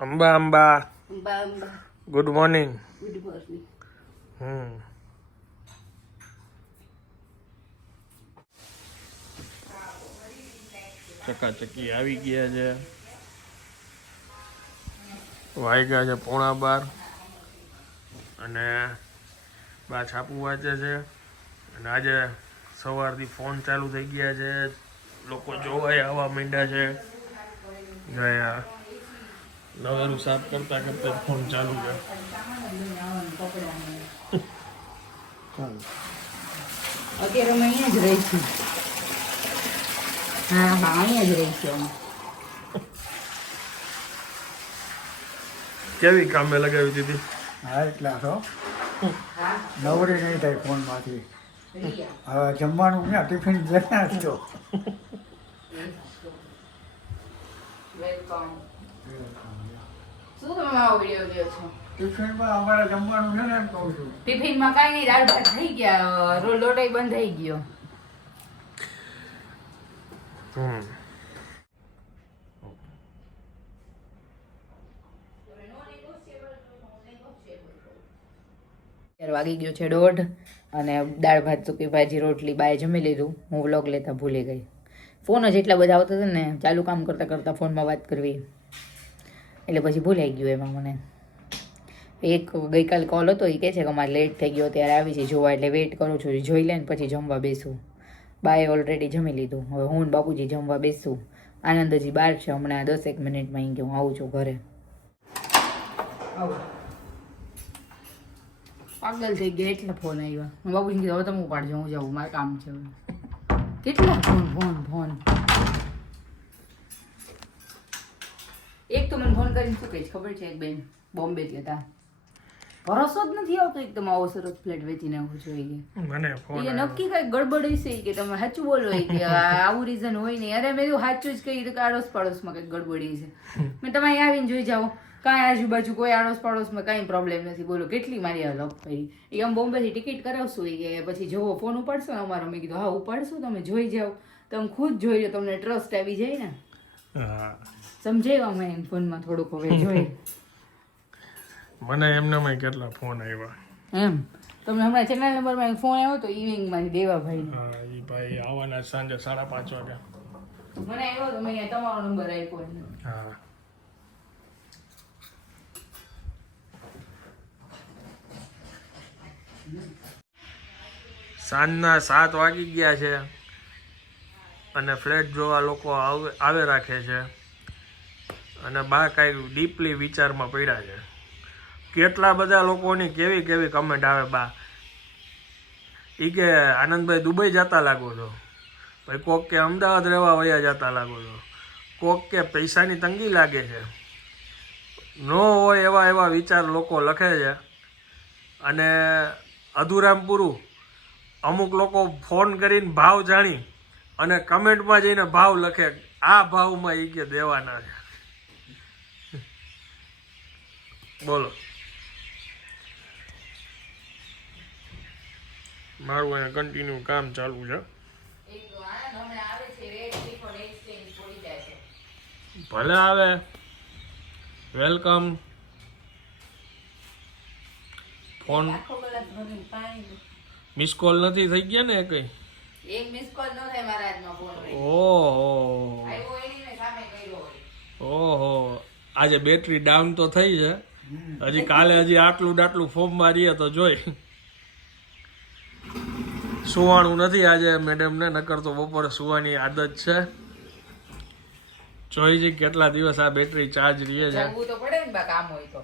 Amba Amba Amba Amba good morning. Good morning. ચકાચકી આવી ગયા છે. વાગ્યા છે 11:15 અને બા છાપું વાંચે છે. અને આજે સવારથી ફોન ચાલુ થઈ ગયા છે, લોકો જોવાય આવવા માંડ્યા છે. ગયા નવેરું સાફ કરતા કરતા ફોન ચાલુ છે. અત્યારે અમે અહીંયા જ રહીશું. હા અહીંયા જ રહીશું. કેવી કામે લગાવી દીધી? હા એટલા તો નવરી નહીં થાય ફોનમાંથી. હવે જમવાનું ક્યાં ટિફિન જતા જ તો. વેલકમ. શું તમે આવો વિડિયો લ્યો છો? ટિફિનમાં અમારે જમવાનું છે ને એમ કહું છું. ટિફિનમાં કાંઈ નહીં, દાળ ભાત થઈ ગયા, લોટાઈ બંધ થઈ ગયો. વાગી ગયો છે 1:30 અને દાળ ભાત સૂકી ભાજી રોટલી બાય જમી લીધું. હું વ્લોગ લેતા ભૂલી ગઈ. ફોન જ એટલા બધા આવતા હતા ને, ચાલુ કામ કરતાં કરતાં ફોનમાં વાત કરવી એટલે પછી ભૂલાઈ ગયું એમાં મને. એક ગઈકાલે કોલ હતો, એ કહે છે કે અમારે લેટ થઈ ગયો ત્યારે આવી છે જોવા, એટલે વેઇટ કરું છું, જોઈ લે ને પછી જમવા બેસું. બાએ ઓલરેડી જમી લીધું, હવે હું ને બાપુજી જમવા બેસું. આનંદજી બહાર છે, હમણાં 10 મિનિટમાં અહીં હું આવું છું ઘરે. પાગલ થઈ ગયા એટલે ફોન આવ્યા. હું બાપુજી કીધું હવે તમે ઉપાડજો, હું જાઉં, મારે કામ છે. કેટલા ફોન ફોન ફોન. એક તો મને ફોન કરીને શું કહીશ ખબર છે, એક બેન બોમ્બેથી હતા, ભરોસો જ નથી આવતો એકદમ આવો સરસ ફ્લેટ વેચીને આવું જોઈએ. મને ફોન એ નક્કી કઈ ગડબડ હશે કે તમે સાચું બોલો કે આવું રીઝન હોય નહીં. અરે મેં સાચું જ કહી કે આડોશ પાડોશમાં કંઈક ગડબડી છે. મેં તમે અહીં આવીને જોઈ જાઓ, કાંઈ આજુબાજુ કોઈ આડોશ પાડોશમાં કાંઈ પ્રોબ્લેમ નથી. બોલો કેટલી મારી આ લપ થઈ. એ આમ બોમ્બેથી ટિકિટ કરાવશું કે પછી જોવો ફોન ઉપાડશો ને અમારો? મેં કીધું હા ઉપાડશું, તમે જોઈ જાઓ, તમે ખુદ જોઈ લો, તમને ટ્રસ્ટ આવી જાય ને. સમજાવ્યા મેં ફોનમાં થોડુંક, હવે જોઈ. મને એમનામાં કેટલા ફોન આવ્યા એમ તમને હમણાં ચેનલ નંબરમાં ફોન આવ્યો તો ઇવનિંગમાંથી દેવાભાઈ. હા, એ ભાઈ આવવાના સાંજે 5:30 વાગે. મને આવ્યો તો મેં તમારો નંબર આપ્યો એને. હા, સાંજના 7 વાગી ગયા છે અને ફ્લેટ જોવા લોકો આવે રાખે છે. અને બા કાંઈ ડીપલી વિચારમાં પડ્યા છે. કેટલા બધા લોકોની કેવી કેવી કમેન્ટ આવે. બા એ કે આનંદભાઈ દુબઈ જતા લાગો છો, ભાઈ કોક કે અમદાવાદ રહેવા વયા જતા લાગો છો, કોક કે પૈસાની તંગી લાગે છે. નો હોય એવા એવા વિચાર લોકો લખે છે. અને અધૂરામ પૂરું અમુક લોકો ફોન કરીને ભાવ જાણી અને કમેન્ટમાં જઈને ભાવ લખે, આ ભાવમાં એ કે દેવાના છે. બોલો, મારું અહીંયા કન્ટિન્યુ કામ ચાલુ છે. ભલે આવે, વેલકમ. ફોન મિસ કોલ નથી થઈ ગયા ને કઈ? એક મિસ કોલ ન થાય મારા હાથમાં ફોન હોય. ઓહો આવ્યો એની મેં સામે કર્યો હોય. ઓહો, આજે બેટરી ડાઉન તો થઈ છે. હજી કાલે હજી આટલું ફોર્મમાં રહીએ તો જોઈ. સુવાણું નથી આજે મેડમને, નકર તો બપોરે સુવાની આદત છે. જોઈ છે કેટલા દિવસ આ બેટરી ચાર્જ રહે છે. જવું તો પડે ને બા, કામ હોય તો.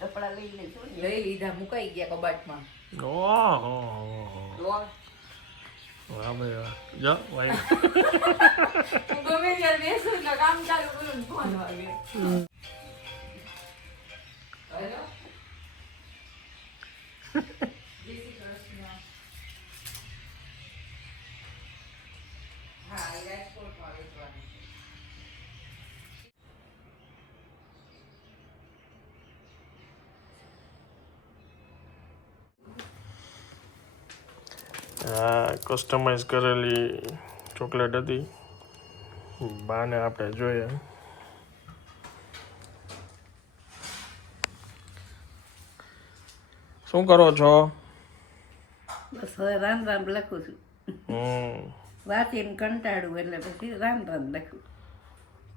કપડા લઈ લીધા, મુકાઈ ગયા કબાટમાં. ઓહો, વાહ ભાઈ વાહ. જો ભાઈ હું ગમે ત્યારે બેસું એટલે કામ ચાલુ કરું ને ફોન વાગે. હેલો, જય શ્રી કૃષ્ણ. હા, એ રાજકોટમાં વેચવાનું છે. આ કસ્ટમાઇઝ કરેલી ચોકલેટ હતી. બાને આપણે જોઈએ શું કરો છો? બસ હવે રામ રામ લખું છું. વાંચીને કંટાળું એટલે પછી રામ રામ લખું.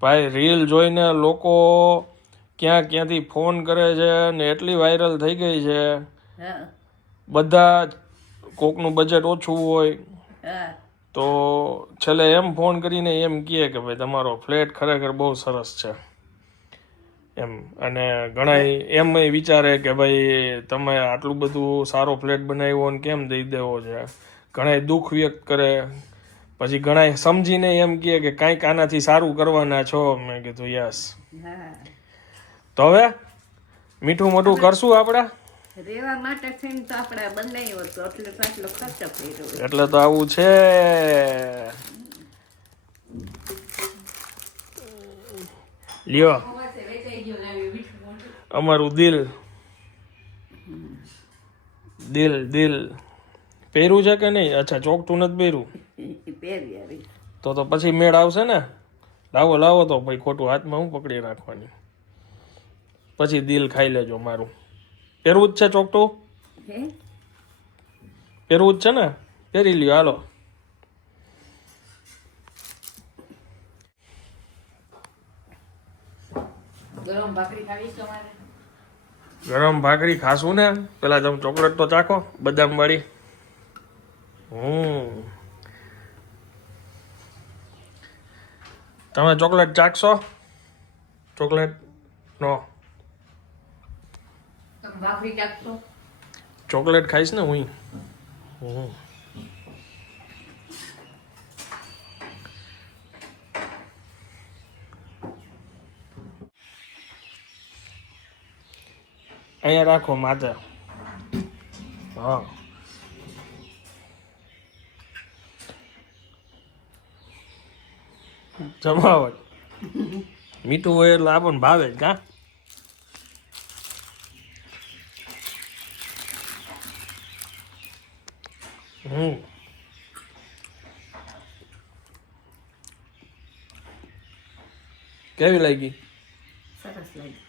ભાઈ રીલ જોઈને લોકો ક્યાંથી ફોન કરે છે ને એટલી વાયરલ થઈ ગઈ છે. હા બધા કોકનું બજેટ ઓછું હોય હા તો છેલ્લે એમ ફોન કરીને એમ કહે કે ભાઈ તમારો ફ્લેટ ખરેખર બહુ સરસ છે એમ. અને ઘણા એમ વિચારે કે ભાઈ તમે આટલું બધું સારો ફ્લેટ બનાવ્યો ને કેમ દઈ દેવો છે. ઘણા દુઃખ વ્યક્ત કરે, પછી ઘણા સમજીને એમ કહે કે કાંઈક આનાથી સારું કરવાના છો. મેં કીધું યસ. હા તો હવે મીઠું મોઢું કરશું આપણે, રેવા માટે થઈને તો આપણે બનાવ્યો હતો એટલે તો આટલો ખર્ચો કર્યો. એટલે તો આવું છે. લ્યો અમારું દિલ દિલ દિલ પહેર્યું છે કે નહીં? અચ્છા ચોકટું નથી પહેર્યું પહેરી આવી તો પછી મેળ આવશે ને. લાવો તો ભાઈ ખોટું હાથમાં હું પકડી રાખવાની. પછી દિલ ખાઈ લેજો મારું. પહેરવું જ છે ચોકટું? હે પહેરવું જ છે ને? પહેરી લ્યો હાલો. ગરમ ભાખરી ખાવી છે તમારે? ગરમ ભાખરી ખાશું ને. પેલા તમે ચોકલેટ તો ચાખો બદામ વાળી. તમે ચોકલેટ ચાખશો? ચોકલેટ નો તમે ભાખરી ચાખશો? ચોકલેટ ખાઈશ ને હું. અહીંયા રાખો માથે. હા જમાવટ મીઠું હોય એટલે આપણને ભાવે જ કા. કેવી લાગી? સરસ લાગી.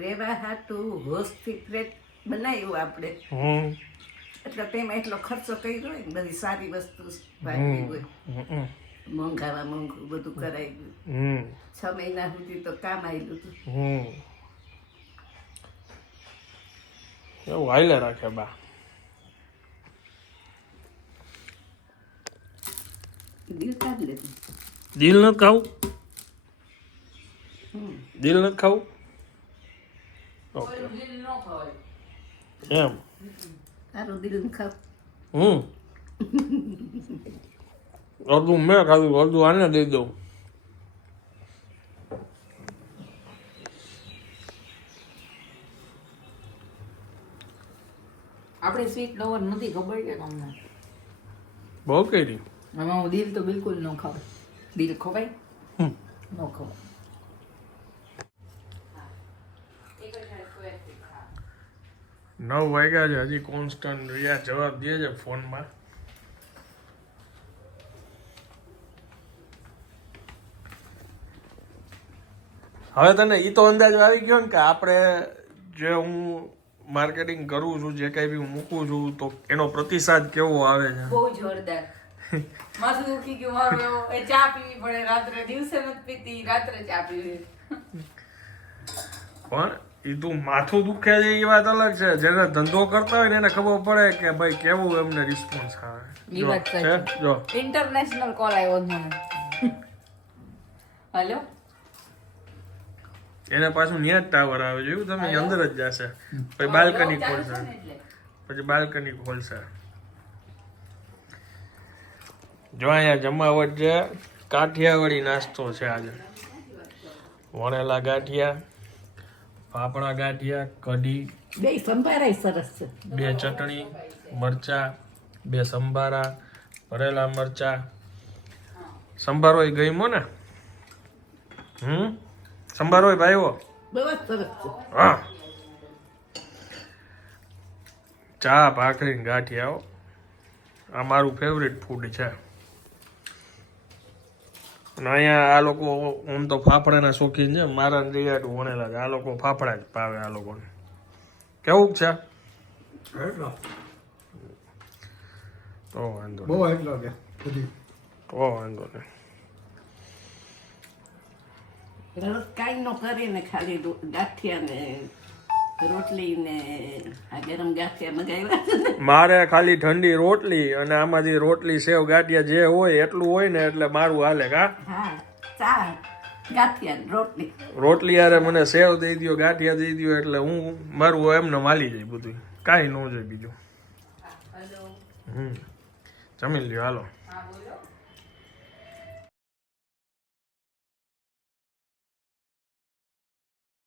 રેવા હાટું હોશથી ફ્લેટ બનાવ્યું આપણે એટલે તેમાં એટલો ખર્ચો કર્યો હોય ને બધી સારી વસ્તુ વાપરી હોય. મોંઘામાં મોંઘું બધું કરાવ્યું. 6 મહિના સુધી તો કામ આવેલું હતું. એવું હાલે રાખે બા. દિલ કાઢી લીધું. દિલ નથી ખાવું? દિલ નથી ખાવું? ઓકે એમ. તારું દિલ ખાવ. અડધું મેં ખાધું, અડધું આને દઈ દઉં. આપણે સ્વીટ લવર નથી, ખબર છે તમને? બહુ કરી આમાં હું દિલ તો બિલકુલ ન ખાવ. દિલ ખવાય? ન ખવાય. 9 વાગ્યા છે, હજી કોન્સ્ટન્ટ રિયા જવાબ દે છે ફોનમાં. હવે તને ઈ તો અંદાજ આવી ગયો ને કે આપણે જે હું માર્કેટિંગ કરું છું, જે કઈ બી હું મૂકું છું, તો એનો પ્રતિસાદ કેવો આવે છે? બહુ જોરદાર. માથું દુખી ગયું મારું. એ ચા પીવી પડે રાત્રે, દિવસે નથી પીતી, રાત્રે ચા પીવી. પણ એ તું માથું દુખે છે એ વાત અલગ છે. જેને ધંધો કરતા હોય ને એને ખબર પડે કે ભાઈ કેવું એમને રિસ્પોન્સ આવે. ઈ વાત સાચી. જો ઇન્ટરનેશનલ કોલ આવ્યો મને. હેલો, એને પાછું ન્યા જ ટાવર આવે છે. એવું તમે અંદર જ જશે, પછી બાલ્કની ખોલશે, પછી બાલ્કની ખોલશે. જો અહીંયા જમાવટ છે, કાઠિયાવાડી નાસ્તો છે આજે. વણેલા ગાંઠિયા, ફાફડા ગાંઠિયા, કઢી, બે સંભારાય સરસ છે. 2 ચટણી, મરચા, 2 સંભારા, ભરેલા મરચા. સંભારો ગઈમો ને? સંભારો ભાઈઓ બહુ જ સરસ છે. હા. ચા, ભાખરી, ગાંઠિયા, આ મારું ફેવરેટ ફૂડ છે. અને અહીંયા આ લોકો આમ તો ફાફડાના શોખીન છે, મારા રિયાટું ભણેલા છે, આ લોકો ફાફડા જ ભાવે આ લોકોને. કેવું છે? એટલો તો વાંધો બહુ એટલો કે બધી તો વાંધો નહીં. રસ કાંઈ ન કરીને ખાલી ગાંઠિયા ને રોટલી ને આ ગરમ ગાંઠિયા મગાવ્યા છે ને. મારે ખાલી ઠંડી રોટલી અને આમાંથી રોટલી સેવ ગાંઠિયા જે હોય એટલું હોય ને એટલે મારું હાલે. કા હા, ચા ગાંઠિયા ને રોટલી. રોટલી યારે મને સેવ દઈ દો, ગાંઠિયા દઈ દો એટલે હું મારું એમને માલી જાય બધું, કાંઈ ન જાય બીજું. જમી લ્યો હાલો.